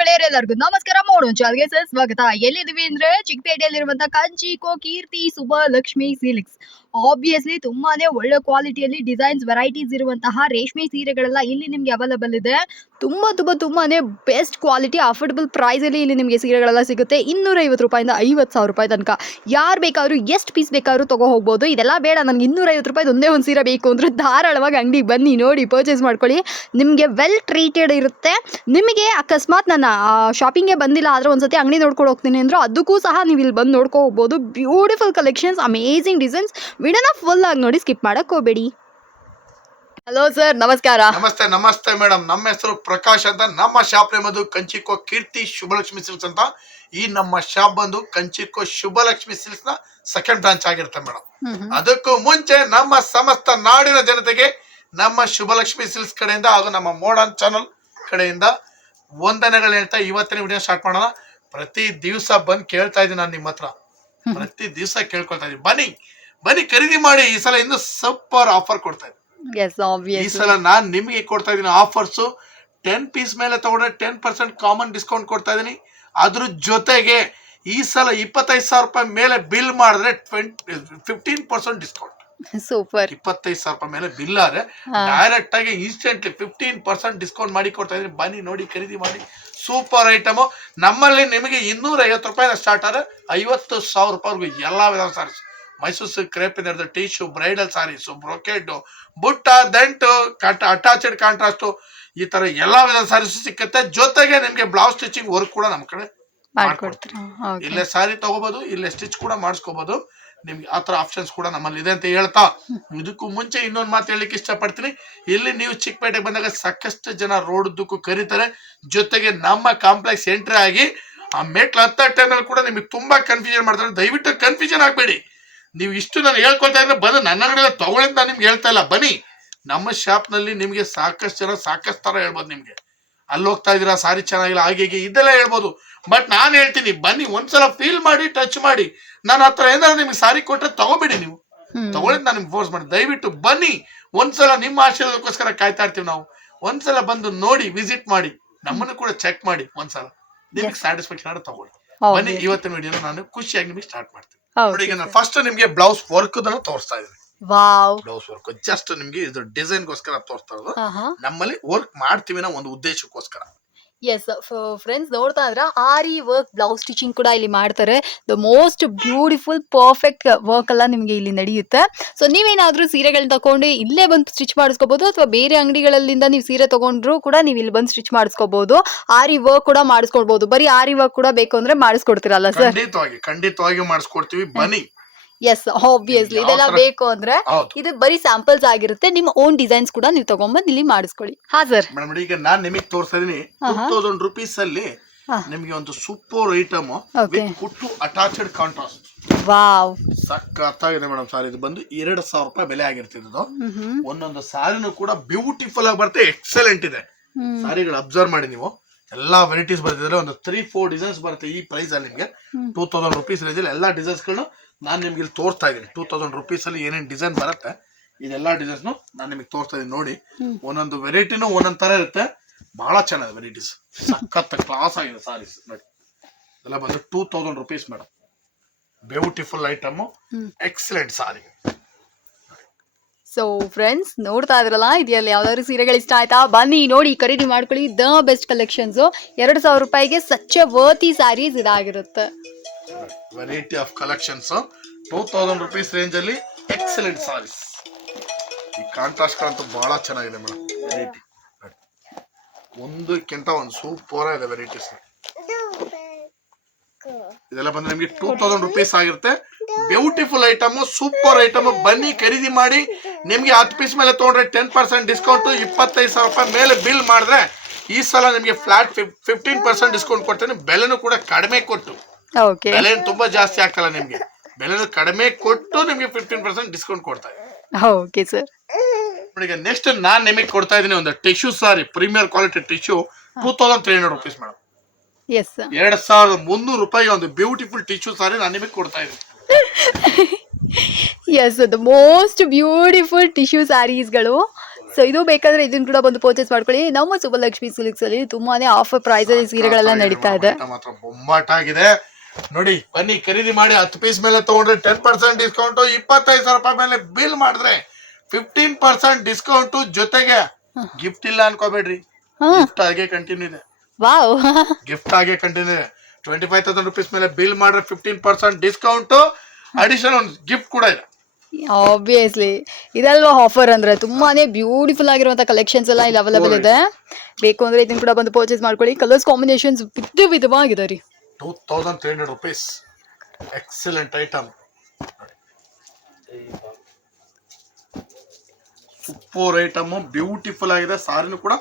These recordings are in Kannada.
ಗೆಳೆಯರೆಲ್ಲರಿಗೂ ನಮಸ್ಕಾರ ಚಾಲ್ಗೆ ಸರ್ ಸ್ವಾಗತ. ಎಲ್ಲಿದ್ದೀವಿ ಅಂದ್ರೆ ಚಿಕ್ಕಪೇಟೆಯಲ್ಲಿರುವಂತಹ ಕಂಚಿ ಕೋ ಕೀರ್ತಿ ಸುಬ್ಬ ಲಕ್ಷ್ಮಿ ಸಿಲ್ಕ್ಸ್ ಆಬ್ವಿಯಸ್ಲಿ ತುಂಬಾನೇ ಒಳ್ಳೆ ಕ್ವಾಲಿಟಿಯಲ್ಲಿ ಡಿಸೈನ್ಸ್ ವೆರೈಟೀಸ್ ಇರುವಂತಹ ರೇಷ್ಮೆ ಸೀರೆಗಳೆಲ್ಲ ಇಲ್ಲಿ ನಿಮ್ಗೆ ಅವೈಲಬಲ್ ಇದೆ. ತುಂಬಾ ತುಂಬಾ, ತುಂಬಾನೇ ಬೆಸ್ಟ್ ಕ್ವಾಲಿಟಿ ಅಫೋರ್ಡಬಲ್ ಪ್ರೈಸ್ ಅಲ್ಲಿ ಇಲ್ಲಿ ನಿಮಗೆ ಸೀರೆಗಳೆಲ್ಲ ಸಿಗುತ್ತೆ. ಇನ್ನೂರ ಐವತ್ತು ರೂಪಾಯಿಂದ ಐವತ್ತು ಸಾವಿರ ರೂಪಾಯಿ ತನಕ. ಯಾರು ಬೇಕಾದ್ರೂ ಎಷ್ಟು ಪೀಸ್ ಬೇಕಾದ್ರೂ ತಗೋ ಹೋಗ್ಬೋದು. ಇದೆಲ್ಲ ಬೇಡ, ನನಗೆ ಇನ್ನೂರ ಐವತ್ತು ರೂಪಾಯಿ ಒಂದೇ ಒಂದು ಸೀರೆ ಬೇಕು ಅಂದ್ರೆ ಧಾರಾಳವಾಗಿ ಅಂಗಡಿಗೆ ಬನ್ನಿ, ನೋಡಿ ಪರ್ಚೇಸ್ ಮಾಡ್ಕೊಳ್ಳಿ. ನಿಮಗೆ ವೆಲ್ ಟ್ರೀಟೆಡ್ ಇರುತ್ತೆ. ನಿಮಗೆ ಅಕಸ್ಮಾತ್ ನನ್ನ ಶಾಪಿಂಗೇ ಬಂದಿಲ್ಲ ಆದರೆ ಒಂದ್ಸತಿ ಅಂಗಡಿ ನೋಡ್ಕೊಂಡು ಹೋಗ್ತೀನಿ ಅಂದರೂ ಅದಕ್ಕೂ ಸಹ ನೀವು ಇಲ್ಲಿ ಬಂದು ನೋಡ್ಕೊ ಹೋಗ್ಬೋದು. ಬ್ಯೂಟಿಫುಲ್ ಕಲೆಕ್ಷನ್ಸ್ ಅಮೇಝಿಂಗ್ ಡಿಸೈನ್ಸ್ ವಿಡಿಯೋನ ಫುಲ್ ಆಗಿ ನೋಡಿ ಸ್ಕಿಪ್ ಮಾಡಕ್ಕೆ ಹೋಗ್ಬೇಡಿ. ಹಲೋ ಸರ್ ನಮಸ್ಕಾರ. ನಮಸ್ತೆ ನಮಸ್ತೆ ಮೇಡಮ್ ನಮ್ಮ ಹೆಸರು ಪ್ರಕಾಶ್ ಅಂತ. ನಮ್ಮ ಶಾಪ್ ನೇಮದು ಕಂಚಿಕೋ ಕೀರ್ತಿ ಶುಭಲಕ್ಷ್ಮಿ ಸಿಲ್ಕ್ಸ್ ಅಂತ. ಈ ನಮ್ಮ ಶಾಪ್ ಬಂದು ಕಂಚಿಕೋ ಶುಭಲಕ್ಷ್ಮಿ ಸಿಲ್ಕ್ಸ್ನ ಸೆಕೆಂಡ್ ಬ್ರಾಂಚ್ ಆಗಿರುತ್ತೆ ಮೇಡಮ್ ಅದಕ್ಕೂ ಮುಂಚೆ ನಮ್ಮ ಸಮಸ್ತ ನಾಡಿನ ಜನತೆಗೆ ನಮ್ಮ ಶುಭಲಕ್ಷ್ಮಿ ಸಿಲ್ಕ್ಸ್ ಕಡೆಯಿಂದ ಹಾಗೂ ನಮ್ಮ ಮೋಡನ್ ಚಾನಲ್ ಕಡೆಯಿಂದ ವಂದನೆಗಳು ಹೇಳ್ತಾ ಇವತ್ತಿನ ವಿಡಿಯೋ ಸ್ಟಾರ್ಟ್ ಮಾಡೋಣ. ಪ್ರತಿ ದಿವಸ ಬಂದು ಕೇಳ್ತಾ ಇದ್ದೀನಿ ನಾನು ನಿಮ್ಮ ಹತ್ರ ಪ್ರತಿ ದಿವಸ ಕೇಳ್ಕೊಳ್ತಾ ಇದ್ದೀನಿ. ಬನ್ನಿ ಬನ್ನಿ ಖರೀದಿ ಮಾಡಿ ಈ ಸಲ ಇನ್ನು ಸೂಪರ್ ಆಫರ್ ಕೊಡ್ತಾ ಇದ್ದೀನಿ. ಈ ಸಲ ನಾನು ನಿಮಗೆ ಕೊಡ್ತಾ ಇದ್ದೀನಿ ಆಫರ್ಸ್. ಟೆನ್ ಪೀಸ್ ಮೇಲೆ ತಗೊಂಡ್ರೆ ಟೆನ್ ಪರ್ಸೆಂಟ್ ಕಾಮನ್ ಡಿಸ್ಕೌಂಟ್ ಕೊಡ್ತಾ ಇದ್ದೀನಿ. ಅದ್ರ ಜೊತೆಗೆ ಈ ಸಲ ಇಪ್ಪತ್ತೈದು ಸಾವಿರ ರೂಪಾಯಿ ಮೇಲೆ ಬಿಲ್ ಮಾಡಿದ್ರೆ twenty fifteen percent discount super. ಇಪ್ಪತ್ತೈದು ಸಾವಿರ ರೂಪಾಯಿ ಮೇಲೆ ಬಿಲ್ ಆದ್ರೆ ಡೈರೆಕ್ಟ್ ಆಗಿ ಇನ್ಸ್ಟೆಂಟ್ಲಿ ಫಿಫ್ಟೀನ್ ಪರ್ಸೆಂಟ್ ಡಿಸ್ಕೌಂಟ್ ಮಾಡಿ ಕೊಡ್ತಾ ಇದ್ರೆ ಬನ್ನಿ ನೋಡಿ ಖರೀದಿ ಮಾಡಿ. ಸೂಪರ್ ಐಟಮ್ ನಮ್ಮಲ್ಲಿ ನಿಮಗೆ ಇನ್ನೂರ ಐವತ್ತು ರೂಪಾಯಿ ಸ್ಟಾರ್ಟ್ ಆದ್ರೆ ಐವತ್ತು ಸಾವಿರ ರೂಪಾಯಿವರೆಗೂ ಎಲ್ಲಾ ವಿಧ saris Mysore silk crepe tea tissue bridal saris brocade butta ದಂಟು ಕಟ್ ಅಟ್ಯಾಚಡ್ ಕಾಂಟ್ರಾಸ್ಟು ಈ ತರ ಎಲ್ಲಾ ವಿಧದ ಸಾರೀಸು ಸಿಕ್ಕತ್ತೆ. ಜೊತೆಗೆ ನಿಮ್ಗೆ ಬ್ಲೌಸ್ ಸ್ಟಿಚಿಂಗ್ ವರ್ಕ್ ಕೂಡ ನಮ್ಮ ಕಡೆ ಮಾಡ್ಕೊಡ್ತೀರಾ? ಓಕೆ ಇಲ್ಲೇ ಸಾರಿ ತಗೋಬಹುದು ಇಲ್ಲೇ ಸ್ಟಿಚ್ ಕೂಡ ಮಾಡಿಸ್ಕೋಬಹುದು ನಿಮ್ಗೆ ಆ ಥರ ಆಪ್ಷನ್ಸ್ ಕೂಡ ನಮ್ಮಲ್ಲಿ ಇದೆ ಅಂತ ಹೇಳ್ತಾ ಇದಕ್ಕೂ ಮುಂಚೆ ಇನ್ನೊಂದು ಮಾತು ಹೇಳಲಿಕ್ಕೆ ಇಷ್ಟಪಡ್ತೀನಿ. ಇಲ್ಲಿ ನೀವು ಚಿಕ್ಕಪೇಟೆಗೆ ಬಂದಾಗ ಸಾಕಷ್ಟು ಜನ ರೋಡ್ ಉದ್ದಕ್ಕೂ ಕರೀತಾರೆ. ಜೊತೆಗೆ ನಮ್ಮ ಕಾಂಪ್ಲೆಕ್ಸ್ ಎಂಟ್ರಿ ಆಗಿ ಆ ಮೆಟ್ಲು ಹತ್ತ ಟೈಮಲ್ಲಿ ಕೂಡ ನಿಮಗೆ ತುಂಬಾ ಕನ್ಫ್ಯೂಷನ್ ಮಾಡ್ತಾರೆ. ದಯವಿಟ್ಟು ಕನ್ಫ್ಯೂಷನ್ ಆಗಬೇಡಿ. ನೀವು ಇಷ್ಟು ನಾನು ಹೇಳ್ಕೊಳ್ತಾ ಇದ್ರೆ ಬಂದು ನನ್ನ ಅಂಗಡಿಯಲ್ಲಿ ತಗೊಳ್ಳಿ ನಿಮ್ಗೆ ಹೇಳ್ತಾ ಇಲ್ಲ. ಬನ್ನಿ, ನಮ್ಮ ಶಾಪ್ನಲ್ಲಿ ನಿಮ್ಗೆ ಸಾಕಷ್ಟು ಜನ ಸಾಕಷ್ಟು ಥರ ಹೇಳ್ಬೋದು ನಿಮ್ಗೆ. ಅಲ್ಲಿ ಹೋಗ್ತಾ ಇದೀರಾ ಸಾರಿ ಚೆನ್ನಾಗಿಲ್ಲ ಹಾಗೆ ಹೀಗೆ ಇದೆಲ್ಲ ಹೇಳ್ಬೋದು. ಬಟ್ ನಾನು ಹೇಳ್ತೀನಿ ಬನ್ನಿ ಒಂದ್ಸಲ ಫೀಲ್ ಮಾಡಿ ಟಚ್ ಮಾಡಿ. ನನ್ನ ಹತ್ರ ಏನಾದ್ರು ನಿಮ್ಗೆ ಸಾರಿ ಕೊಟ್ಟರೆ ತಗೋಬೇಡಿ ನೀವು. ತಗೊಳ್ಳಿ ನಾನು ನಿಮ್ಗೆ ಫೋರ್ಸ್ ಮಾಡಿ. ದಯವಿಟ್ಟು ಬನ್ನಿ ಒಂದ್ಸಲ ನಿಮ್ಮ ಆಶೀರ್ವಾದಕ್ಕೋಸ್ಕರ ಕಾಯ್ತಾ ಇರ್ತೀವಿ ನಾವು. ಒಂದ್ಸಲ ಬಂದು ನೋಡಿ ವಿಸಿಟ್ ಮಾಡಿ. ನಮ್ಮನ್ನು ಕೂಡ ಚೆಕ್ ಮಾಡಿ ಒಂದ್ಸಲ. ನಿಮ್ಗೆ ಸ್ಯಾಟಿಸ್ಫ್ಯಾಕ್ಷನ್ ಆದ್ರೆ ತಗೊಳ್ಳಿ. ಬನ್ನಿ ಇವತ್ತಿನ ವಿಡಿಯೋ ನಾನು ಖುಷಿಯಾಗಿ ನಿಮಗೆ ಸ್ಟಾರ್ಟ್ ಮಾಡ್ತೀನಿ. ನೋಡಿ ಈಗ ನಾನು ಫಸ್ಟ್ ನಿಮ್ಗೆ ಬ್ಲೌಸ್ ವರ್ಕ್ ತೋರಿಸ್ತಾ ಇದ್ದೀನಿ. ವಾವ್. Blouse work. ಜಸ್ಟ್ ನಿಮ್ಗೆ ಇದು ಡಿಸೈನ್ಗೋಸ್ಕರ ತೋರಿಸ್ತಾ ಇರೋದು. ನಮ್ಮಲ್ಲಿ ವರ್ಕ್ ಮಾಡ್ತೀವಿ ನಾವು ಒಂದು ಉದ್ದೇಶಕ್ಕೋಸ್ಕರ. ಎಸ್ ಫ್ರೆಂಡ್ಸ್ ನೋಡ್ತಾ ಇದ್ರ ಆರಿ ವರ್ಕ್ ಬ್ಲೌಸ್ ಸ್ಟಿಚಿಂಗ್ ಕೂಡ ಇಲ್ಲಿ ಮಾಡ್ತಾರೆ. The most beautiful perfect work ಎಲ್ಲ ನಿಮಗೆ ಇಲ್ಲಿ ನಡೆಯುತ್ತೆ. ಸೊ ನೀವೇನಾದ್ರೂ ಸೀರೆಗಳನ್ನ ತಗೊಂಡು ಇಲ್ಲೇ ಬಂದು ಸ್ಟಿಚ್ ಮಾಡಿಸ್ಕೋಬಹುದು ಅಥವಾ ಬೇರೆ ಅಂಗಡಿಗಳಲ್ಲಿಂದ ನೀವು ಸೀರೆ ತಗೊಂಡ್ರು ಕೂಡ ನೀವು ಇಲ್ಲಿ ಬಂದು ಸ್ಟಿಚ್ ಮಾಡಿಸ್ಕೋಬಹುದು ಆರಿ ವರ್ಕ್ ಕೂಡ ಮಾಡಿಸ್ಕೊಳ್ಬಹುದು ಬರೀ ಆರಿ ವರ್ಕ್ ಕೂಡ ಬೇಕು ಅಂದ್ರೆ ಮಾಡಿಸ್ಕೊಡ್ತೀರಲ್ಲ ಸರ್? ಖಂಡಿತವಾಗಿ ಖಂಡಿತವಾಗಿ ಮಾಡಿಸ್ಕೊಡ್ತೀವಿ. ಬನ್ನಿ. ಎಸ್ ಆಬ್ವಿಯಸ್ಲಿ ಇದೆಲ್ಲ ಬೇಕು ಅಂದ್ರೆ ಇದು ಬರೀ ಸ್ಯಾಂಪಲ್ಸ್ ಆಗಿರುತ್ತೆ. ನಿಮ್ಮ ಓನ್ ಡಿಸೈನ್ಸ್ ಕೂಡ ನೀವು ತಗೊಂಡ್ಬಂದು ಇಲ್ಲಿ ಮಾಡಿಸ್ಕೊಳ್ಳಿ. ಹಾ ಸರ್ ಮೇಡಮ್ ಈಗ ನಾನ್ ನಿಮಗೆ ತೋರಿಸ್ತಾ ಇದೀನಿ. ತೌಸಂಡ್ ರುಪೀಸ್ ಅಲ್ಲಿ ನಿಮಗೆ ಒಂದು ಸೂಪರ್ ಐಟಮ್. ವಿತ್ ಕುಟ್ಟು ಅಟ್ಯಾಚ್ಡ್ ಕಾಂಟ್ರಾಸ್ಟ್ ವಾವ್ ಸಖತ್ತಾಗಿದೆ ಮೇಡಮ್ ಸಾರಿ ಇದು ಬಂದು ಎರಡ್ ಸಾವಿರ ರೂಪಾಯಿ ಬೆಲೆ ಆಗಿರ್ತಿದ್ದು ಒಂದೊಂದು ಸಾರಿನೂ ಕೂಡ ಬ್ಯೂಟಿಫುಲ್ ಆಗಿ ಬರುತ್ತೆ. ಎಕ್ಸಲೆಂಟ್ ಇದೆ. ಸಾರಿಗಳು ಅಬ್ಸರ್ವ್ ಮಾಡಿ ನೀವು. ಎಲ್ಲಾ ವೆರೈಟೀಸ್ ಬರ್ತಿದ್ರೆ ಒಂದು ತ್ರೀ ಫೋರ್ ಡಿಸೈನ್ಸ್ ಬರುತ್ತೆ ಈ ಪ್ರೈಸ್ ಅಲ್ಲಿ ನಿಮ್ಗೆ. ಟೂ ತೌಸಂಡ್ ರುಪೀಸ್ ರೇಂಜ್ ಅಲ್ಲಿ ಎಲ್ಲಾ ಡಿಸೈನ್ಸ್ ಗಳನ್ನ ನಾನು ನಿಮ್ಗೆ ಇಲ್ಲಿ ತೋರಿಸ್ತಾ ಇದ್ದೀನಿ. ಟೂ ತೌಸಂಡ್ ರುಪೀಸಲ್ಲಿ ಅಲ್ಲಿ ಏನೇನ್ ಡಿಸೈನ್ ಬರುತ್ತೆ ಇದೆಲ್ಲ ಡಿಸೈನ್ಸ್ ನಾನು ನಿಮಗೆ ತೋರಿಸ್ತಾ ಇದೀನಿ ನೋಡಿ ಒಂದೊಂದು ವೆರೈಟಿನೂ ಒಂದೊಂದು ಥರ ಇರುತ್ತೆ. ಬಹಳ ಚೆನ್ನಾಗಿದೆ ವೆರೈಟೀಸ್ ಸಖತ್ ಕ್ಲಾಸ್ ಆಗಿದೆ ಸಾರೀಸ್ ನೋಡಿ ಎಲ್ಲ ಬಂದು two thousand rupees madam beautiful item. Excellent sari so friends ನೋಡ್ತಾ ಇದ್ರಲ್ಲ ಇದೆಯಲ್ಲ ಯಾವ್ದಾದ್ರು ಸೀರೆಗಳು ಇಷ್ಟ ಆಯ್ತಾ? ಬನ್ನಿ ನೋಡಿ ಖರೀದಿ ಮಾಡ್ಕೊಳ್ಳಿ. ದ ಬೆಸ್ಟ್ ಕಲೆಕ್ಷನ್ಸು ಎರಡು ಸಾವಿರ ರೂಪಾಯಿಗೆ ಸಚ್ಚ ವರ್ತಿ ಸ್ಯಾರೀಸ್ ಇದಾಗಿರುತ್ತೆ. Variety of collections two thousand rupees range ಅಲ್ಲಿ ಎಕ್ಸಲೆಂಟ್ ಸಾರೀಸ್ ಈ ಕಾಂಟ್ರಾಸ್ಟ್ ಅಂತೂ ಬಹಳ ಚೆನ್ನಾಗಿದೆ ಮೇಡಮ್. ವೆರೈಟಿ ಒಂದಕ್ಕಿಂತ ಒಂದು ಸೂಪರ್ ಇದೆ ವೆರೈಟೀಸ್ ಇದೆಲ್ಲ ಬಂದ್ರೆ ನಿಮ್ಗೆ ಟೂ ತೌಸಂಡ್ ರುಪೀಸ್ ಆಗಿರುತ್ತೆ. ಬ್ಯೂಟಿಫುಲ್ ಐಟಮ್ ಸೂಪರ್ ಐಟಮ್ ಬನ್ನಿ, ಖರೀದಿ ಮಾಡಿ. ನಿಮ್ಗೆ ಹತ್ತು ಪೀಸ್ ಮೇಲೆ ತಗೊಂಡ್ರೆ ಟೆನ್ ಪರ್ಸೆಂಟ್ ಡಿಸ್ಕೌಂಟ್ ಇಪ್ಪತ್ತೈದು ಸಾವಿರ ರೂಪಾಯಿ ಮೇಲೆ ಬಿಲ್ ಮಾಡಿದ್ರೆ ಈ ಸಲ ನಿಮಗೆ ಫ್ಲಾಟ್ ಫಿಫ್ಟೀನ್ ಪರ್ಸೆಂಟ್ ಡಿಸ್ಕೌಂಟ್ ಕೊಡ್ತೇನೆ. ಬೆಲೆನೂ ಕೂಡ ಕಡಿಮೆ ಕೊಟ್ಟು. ಬೆಲೆ ತುಂಬಾ ಜಾಸ್ತಿ ಆಗ್ತಲ್ಲ ನಿಮ್ಗೆ. ಬೆಲೆ ಕಡಿಮೆ ಕೊಟ್ಟು ನಿಮ್ಗೆ ಫಿಫ್ಟೀನ್ ಪರ್ಸೆಂಟ್ ಡಿಸ್ಕೌಂಟ್ ಕೊಡ್ತಾ ಓಕೆ ಸರ್. ಈಗ ನೆಕ್ಸ್ಟ್ ನಾನ್ ನಿಮಗೆ ಕೊಡ್ತಾ ಇದ್ದೀನಿ ಒಂದು tissue sari premier quality tissue two thousand three hundred rupees madam yes ಎರಡ್ ಸಾವಿರದ ಮುನ್ನೂರು ರೂಪಾಯಿ ಒಂದು ಬ್ಯೂಟಿಫುಲ್ ಟಿಶ್ಯೂ ಸಾರಿ ನಾನು ನಿಮಗೆ ಕೊಡ್ತಾ ಇದ್ದೀನಿ. Yes the most beautiful tissue ಸ್ಯಾರೀಸ್ಗಳು so ಇದು ಬೇಕಾದ್ರೆ ಇದನ್ನ ಕೂಡ ಬಂದು ಪರ್ಚೇಸ್ ಮಾಡ್ಕೊಳ್ಳಿ. ನಮ್ಮ ಸುಬ್ಬಲಕ್ಷ್ಮಿ ಸಿಲ್ಕ್ಸ್ ಅಲ್ಲಿ ತುಂಬಾನೇ ಆಫರ್ ಪ್ರೈಸ್ ಅಲ್ಲಿ ಸೀರೆಗಳೆಲ್ಲ ನಡೀತಾ ಇದೆ. ಮಾತ್ರ ಬೊಂಬಾಟ ಆಗಿದೆ ನೋಡಿ ಬನ್ನಿ ಖರೀದಿ ಮಾಡಿ ಹತ್ತು ಪೀಸ್ ಮೇಲೆ ತಗೊಂಡ್ರೆ ಟೆನ್ ಪರ್ಸೆಂಟ್ ಡಿಸ್ಕೌಂಟ್ ಇಪ್ಪತ್ತೈದು ಸಾವಿರ ರೂಪಾಯಿ ಮೇಲೆ ಬಿಲ್ ಮಾಡಿದ್ರೆ ಫಿಫ್ಟೀನ್ ಪರ್ಸೆಂಟ್ ಡಿಸ್ಕೌಂಟ್ ಜೊತೆಗೆ ಗಿಫ್ಟ್ ಇಲ್ಲ ಅನ್ಕೋಬೇಡ್ರಿ. ಗಿಫ್ಟ್ ಹಾಗೆ ಕಂಟಿನ್ಯೂ ಇದೆ. ವಾವ್. ಗಿಫ್ಟ್ ಹಾಗೆ ಕಂಟಿನ್ಯೂ ಇದೆ. ಟ್ವೆಂಟಿ ಫೈವ್ ತೌಸಂಡ್ ರುಪೀಸ್ ಮೇಲೆ ಬಿಲ್ ಮಾಡಿದ್ರೆ ಫಿಫ್ಟೀನ್ ಪರ್ಸೆಂಟ್ ಡಿಸ್ಕೌಂಟ್ ಅಡಿಷನಲ್ ಒಂದು ಗಿಫ್ಟ್ ಕೂಡ ಇದೆ. ಆಬ್ವಿಯಸ್ಲಿ ಇದಲ್ವಾ ಆಫರ್ ಅಂದ್ರೆ? ತುಂಬಾನೇ ಬ್ಯೂಟಿಫುಲ್ ಆಗಿರುವಂತ ಕಲೆಕ್ಷನ್ಸ್ ಎಲ್ಲ ಇಲ್ಲಿ ಅವೈಲೇಬಲ್ ಇದೆ. ಬೇಕು ಅಂದ್ರೆ ಇದನ್ನ ಕೂಡ ಬಂದು ಪರ್ಚೇಸ್ ಮಾಡ್ಕೊಳ್ಳಿ. ಕಲರ್ಸ್ ಕಾಂಬಿನೇಷನ್ಸ್ ವಿಧ ವಿಧವಾಗಿದೆ ರೀ. Two thousand three hundred rupees excellent item super item beautiful ಆಗಿದೆ. ಸಾರಿನೂ ಕೂಡ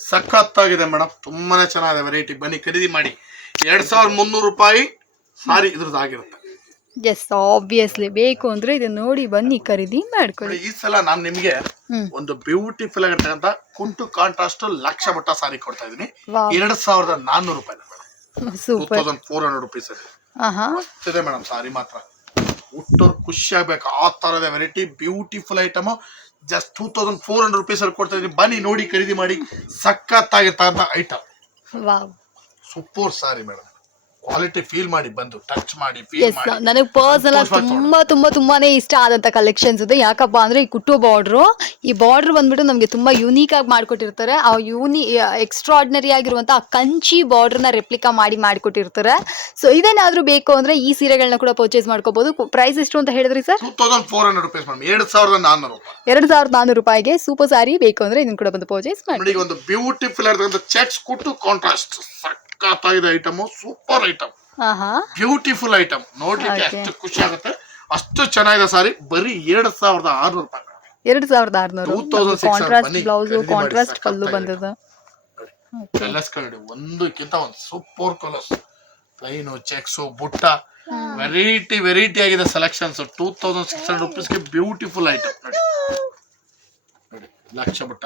ಸಖತ್ತಾಗಿದೆ ಮೇಡಮ್ ತುಂಬಾನೇ ಚೆನ್ನಾಗಿದೆ ವೆರೈಟಿ ಬನ್ನಿ ಖರೀದಿ ಮಾಡಿ. ಎರಡ್ ಸಾವಿರದ ಮುನ್ನೂರು ರೂಪಾಯಿ ಸಾರಿ ಇದ್ರದ್ದು ಆಗಿರುತ್ತೆ. ಎಸ್ ಆಬ್ವಿಯಸ್ಲಿ ಬೇಕು ಅಂದ್ರೆ ಇದು ನೋಡಿ ಬನ್ನಿ ಖರೀದಿ ಮಾಡ್ಕೊಳ್ಳಿ. ಈ ಸಲ ನಾನು ನಿಮಗೆ ಒಂದು ಬ್ಯೂಟಿಫುಲ್ ಆಗಿರ್ತಕ್ಕಂಥ ಕುಂಟು ಕಾಂಟ್ರಾಸ್ಟ್ ಲಕ್ಷ ಮಟ್ಟ ಸಾರಿ ಕೊಡ್ತಾ ಇದೀನಿ ಎರಡು ಸಾವಿರದ ನಾನ್ನೂರು ರೂಪಾಯಿ. Super thousand four hundred rupees ಇದೆ ಮೇಡಮ್ ಸಾರಿ ಮಾತ್ರ. ಹುಟ್ಟೋರ್ ಖುಷಿ ಆಗ್ಬೇಕು ಆ ತರದ variety beautiful item just two thousand four hundred rupees ಅಲ್ಲಿ ಕೊಡ್ತಾ ಇದೀನಿ ಬನ್ನಿ ನೋಡಿ ಖರೀದಿ ಮಾಡಿ. ಸಖತ್ತಾಗಿರ್ತಕ್ಕಂಥ item super sari madam quality feel ಮಾಡಿ ಬಂದು ಟಚ್ ಮಾಡಿ ಫೀಲ್ ಎಸ್ ಮಾಡಿ. ನನಗೆ ಪರ್ಸನಲ್ ಆಗಿ ತುಂಬಾ ತುಂಬಾ ತುಂಬಾನೇ ಇಷ್ಟ ಆದಂತ ಕಲೆಕ್ಷನ್ಸ್ ಇದೆ. ಯಾಕಪ್ಪ ಅಂದ್ರೆ ಈ ಕುಟ್ಟು ಬಾರ್ಡ್ರು ಈ ಬಾರ್ಡರ್ ಬಂದ್ಬಿಟ್ಟು ನಮಗೆ ತುಂಬಾ ಯುನೀಕ್ ಆಗಿ ಮಾಡ್ಕೊಟ್ಟಿರ್ತಾರೆ. ಆ ಯೂನಿ ಎಕ್ಸ್ಟ್ರಾರ್ಡಿನರಿ ಆಗಿರುವಂತ ಆ ಕಂಚಿ ನ ರೆಪ್ಲಿಕಾ ಮಾಡಿ ಮಾಡ್ಕೊಟ್ಟಿರ್ತಾರೆ. ಸೊ ಇದೇನಾದ್ರೂ ಬೇಕು ಅಂದ್ರೆ ಈ ಸೀರೆಗಳನ್ನ ಕೂಡ ಪರ್ಚೇಸ್ ಮಾಡ್ಕೋಬಹುದು ಪ್ರೈಸ್ ಎಷ್ಟು ಅಂತ ಹೇಳಿದ್ರಿ sir two thousand four hundred rupees madam. ಎರಡ್ ಸಾವಿರದ ನಾನ್ನೂರು ರೂಪಾಯಿ. ಎರಡು ಸಾವಿರದ ನಾನ್ನೂರು ರೂಪಾಯಿಗೆ ಸೂಪರ್ ಸಾರಿ ಬೇಕು ಅಂದ್ರೆ ಇದನ್ನ ಕೂಡ ಬಂದು ಪರ್ಚೇಸ್ ಮಾಡಿ ಒಂದು ಬ್ಯೂಟಿಫುಲ್ ಆಗಿರ್ತಕ್ಕಂಥ ಚೆಕ್ಸ್ ಕೊಟ್ಟು ಕಾಂಟ್ರಾಸ್ಟ್ ಸಖತ್ತಾಗಿದೆ item super item beautiful item ನೋಡ್ಲಿಕ್ಕೆ. ಅಷ್ಟು ಖುಷಿ ಆಗುತ್ತೆ. ಅಷ್ಟು ಚೆನ್ನಾಗಿದೆ ಸಾರಿ. ಬರೀ ಎರಡ್ ಸಾವಿರದ ಆರ್ನೂರು ರೂಪಾಯಿ. ಎರಡು ಸಾವಿರದ ಆರ್ನೂರು. 2600 ಕಾಂಟ್ರಾಸ್ಟ್ ಬನ್ನಿ, ಬ್ಲೌಸ್ ಕಾಂಟ್ರಾಸ್ಟ್ ಕಲ್ಲು ಬಂದಿದೆ ಕಲರ್ಸ್ ನೋಡಿ ಒಂದಕ್ಕಿಂತ ಒಂದು super colours plain checks butta. Variety variety ಆಗಿದೆ selections two thousand six hundred ರುಪೀಸ್ಗೆ beautiful item ನೋಡಿ ಲಕ್ಷ ಬುಟ್ಟ.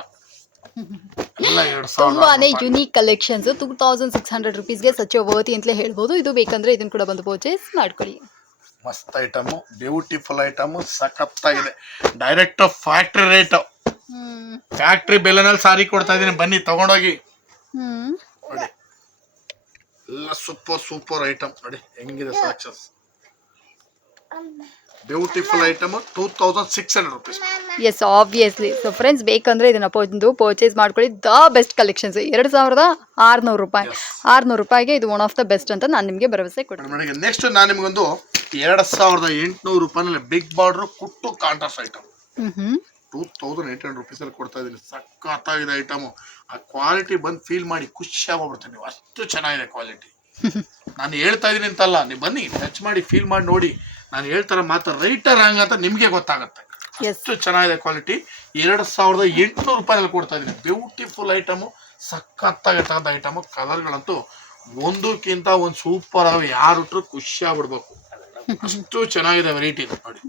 ತುಂಬಾನೇ unique collections two thousand six hundred ರುಪೀಸ್ಗೆ ಸಚ್ ಭವತಿ ಅಂತಲೇ ಹೇಳ್ಬೋದು. ಇದು ಬೇಕಂದ್ರೆ ಇದನ್ನ ಕೂಡ ಬಂದು ಪರ್ಚೇಸ್ ಮಾಡ್ಕೊಳ್ಳಿ. ಮಸ್ತ್ ಐಟಮ್ ಬ್ಯೂಟಿಫುಲ್ ಐಟಮ್ ಸಖತ್ತಾಗಿದೆ ಡೈರೆಕ್ಟ್ ಫ್ಯಾಕ್ಟ್ರಿ ರೇಟ್ ಫ್ಯಾಕ್ಟ್ರಿ ಬೆಲೆನಲ್ಲಿ ಸಾರಿ ಕೊಡ್ತಾ ಇದೀನಿ ಬನ್ನಿ ತಗೊಂಡೋಗಿ. ಎಲ್ಲ ಸೂಪರ್ ಸೂಪರ್ ಐಟಮ್ ನೋಡಿ ಹೆಂಗಿದೆ selections beautiful item two thousand six hundred rupees yes obviously so friends ಬೇಕಂದ್ರೆ ಇದನ್ನ ಬಂದು ಪರ್ಚೇಸ್ ಮಾಡ್ಕೊಳ್ಳಿ. ದ ಬೆಸ್ಟ್ ಕಲೆಕ್ಷನ್ಸ್ ಎರಡು ಸಾವಿರದ ಆರ್ನೂರು ರೂಪಾಯಿ. ಆರ್ನೂರು ರೂಪಾಯಿಗೆ ಇದು ಒನ್ ಆಫ್ ದ ಬೆಸ್ಟ್ ಅಂತ ನಾನು ನಿಮಗೆ ಭರವಸೆ ಕೊಡ್ತೀನಿ. ನೆಕ್ಸ್ಟ್ ನಾನು ನಿಮಗೊಂದು ಎರಡು ಸಾವಿರದ ಎಂಟುನೂರು ರೂಪಾಯಿನಲ್ಲಿ ಬಿಗ್ ಬಾರ್ಡರ್ ಕುಟ್ಟು contrast item two thousand eight hundred ರುಪೀಸಲ್ಲಿ ಕೊಡ್ತಾ ಇದೀನಿ ಸಖತ್ತಾಗಿದೆ ಐಟಮು ಆ ಕ್ವಾಲಿಟಿ ಬಂದು ಫೀಲ್ ಮಾಡಿ ಖುಷಿ ಆಗೋಗ್ಬಿಡ್ತೀನಿ ನೀವು. ಅಷ್ಟು ಚೆನ್ನಾಗಿದೆ ಕ್ವಾಲಿಟಿ ನಾನು ಹೇಳ್ತಾ ಇದ್ದೀನಿ ಅಂತಲ್ಲ ನೀವು ಬನ್ನಿ ಟಚ್ ಮಾಡಿ ಫೀಲ್ ಮಾಡಿ ನೋಡಿ. ನಾನು ಹೇಳ್ತಾರ ಮಾತ್ರ ರೈಟರ್ ಹಂಗ ಅಂತ ನಿಮಗೆ ಗೊತ್ತಾಗುತ್ತೆ. ಎಷ್ಟು ಚೆನ್ನಾಗಿದೆ ಕ್ವಾಲಿಟಿ ಎರಡು ಸಾವಿರದ ಎಂಟುನೂರು ರೂಪಾಯಿ ಕೊಡ್ತಾ ಇದೀನಿ ಬ್ಯೂಟಿಫುಲ್ ಐಟಮು ಸಖತ್ತಾಗಿರ್ತಕ್ಕಂಥ ಐಟಮು ಕಲರ್ಗಳಂತೂ ಒಂದಕ್ಕಿಂತ ಒಂದು ಸೂಪರ್ ಆಗಿ ಯಾರು ಖುಷಿ ಆಗ್ಬಿಡ್ಬೇಕು. ಅಷ್ಟು ಚೆನ್ನಾಗಿದೆ ವೆರೈಟಿ ನೋಡಿ.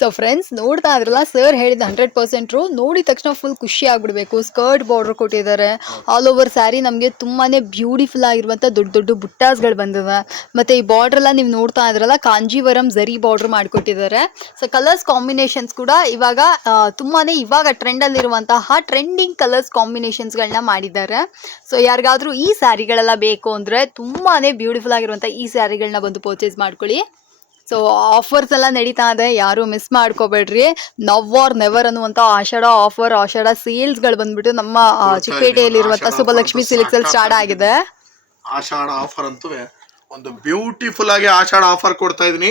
ಸೊ ಫ್ರೆಂಡ್ಸ್ ನೋಡ್ತಾ ಇದ್ರಲ್ಲ ಸರ್ ಹೇಳಿದ ಹಂಡ್ರೆಡ್ ಪರ್ಸೆಂಟ್ರು ನೋಡಿದ ತಕ್ಷಣ ಫುಲ್ ಖುಷಿ ಆಗ್ಬಿಡ್ಬೇಕು. ಸ್ಕರ್ಟ್ ಬಾರ್ಡರ್ ಕೊಟ್ಟಿದ್ದಾರೆ. ಆಲ್ ಓವರ್ ಸ್ಯಾರಿ ನಮಗೆ ತುಂಬಾನೇ ಬ್ಯೂಟಿಫುಲ್ ಆಗಿರುವಂಥ ದೊಡ್ಡ ದೊಡ್ಡ ಬುಟ್ಟಾಸ್ಗಳು ಬಂದಿವೆ ಮತ್ತು ಈ ಬಾರ್ಡ್ರೆಲ್ಲ ನೀವು ನೋಡ್ತಾ ಇದ್ರಲ್ಲ, ಕಾಂಜೀವರಂ ಝರಿ ಬಾರ್ಡರ್ ಮಾಡಿಕೊಟ್ಟಿದ್ದಾರೆ. ಸೊ ಕಲರ್ಸ್ ಕಾಂಬಿನೇಷನ್ಸ್ ಕೂಡ ಇವಾಗ ತುಂಬಾ ಇವಾಗ ಟ್ರೆಂಡಲ್ಲಿರುವಂತಹ ಟ್ರೆಂಡಿಂಗ್ ಕಲರ್ಸ್ ಕಾಂಬಿನೇಷನ್ಸ್ಗಳನ್ನ ಮಾಡಿದ್ದಾರೆ. ಸೊ ಯಾರಿಗಾದರೂ ಈ ಸ್ಯಾರಿಗಳೆಲ್ಲ ಬೇಕು ಅಂದರೆ ತುಂಬಾನೇ ಬ್ಯೂಟಿಫುಲ್ ಆಗಿರುವಂಥ ಈ ಸ್ಯಾರಿಗಳನ್ನ ಬಂದು ಪರ್ಚೇಸ್ ಮಾಡ್ಕೊಳ್ಳಿ. ಸೊ ಆಫರ್ಸ್ ಎಲ್ಲ ನಡೀತಾ ಇದೆ. ಯಾರು ಮಿಸ್ ಮಾಡ್ಕೋಬೇಡ್ರಿ. ನವ್ ಆರ್ ನೆವರ್ ಅನ್ನುವಂಥ ಆಷಾಢ ಆಫರ್ ಆಷಾಢ ಸೇಲ್ಸ್ಗಳು ಬಂದ್ಬಿಟ್ಟು ನಮ್ಮ ಚಿಕ್ಕಪೇಟೆಯಲ್ಲಿ ಚಿಕ್ಕಪೇಟೆಯಲ್ಲಿರುವಂಥ offer ಸಿಲ್ಕ್ಸ್ ಅಲ್ಲಿ ಸ್ಟಾರ್ಟ್ ಆಗಿದೆ. ಆಷಾಢ ಆಫರ್ ಅಂತೂ ಒಂದು ಬ್ಯೂಟಿಫುಲ್ ಆಗಿ ಆಷಾಢ ಆಫರ್ ಕೊಡ್ತಾ ಇದೀನಿ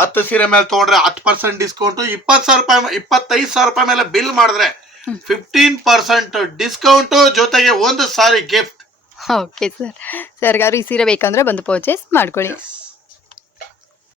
ಹತ್ತು ಸೀರೆ ಮೇಲೆ ತಗೊಂಡ್ರೆ ಹತ್ತು ಪರ್ಸೆಂಟ್ ಡಿಸ್ಕೌಂಟ್ ಇಪ್ಪತ್ತು ಸಾವಿರ ರೂಪಾಯಿ ಇಪ್ಪತ್ತೈದು ಸಾವಿರ ರೂಪಾಯಿ ಮೇಲೆ ಬಿಲ್ ಮಾಡಿದ್ರೆ ಫಿಫ್ಟೀನ್ ಪರ್ಸೆಂಟ್ ಡಿಸ್ಕೌಂಟ್ ಜೊತೆಗೆ ಒಂದು ಸಾರಿ ಗಿಫ್ಟ್ ಓಕೆ ಸರ್ ಸರ್ಗಾರು ಈ ಸೀರೆ ಬೇಕಂದ್ರೆ ಬಂದು ಪರ್ಚೇಸ್ ಮಾಡ್ಕೊಳ್ಳಿ.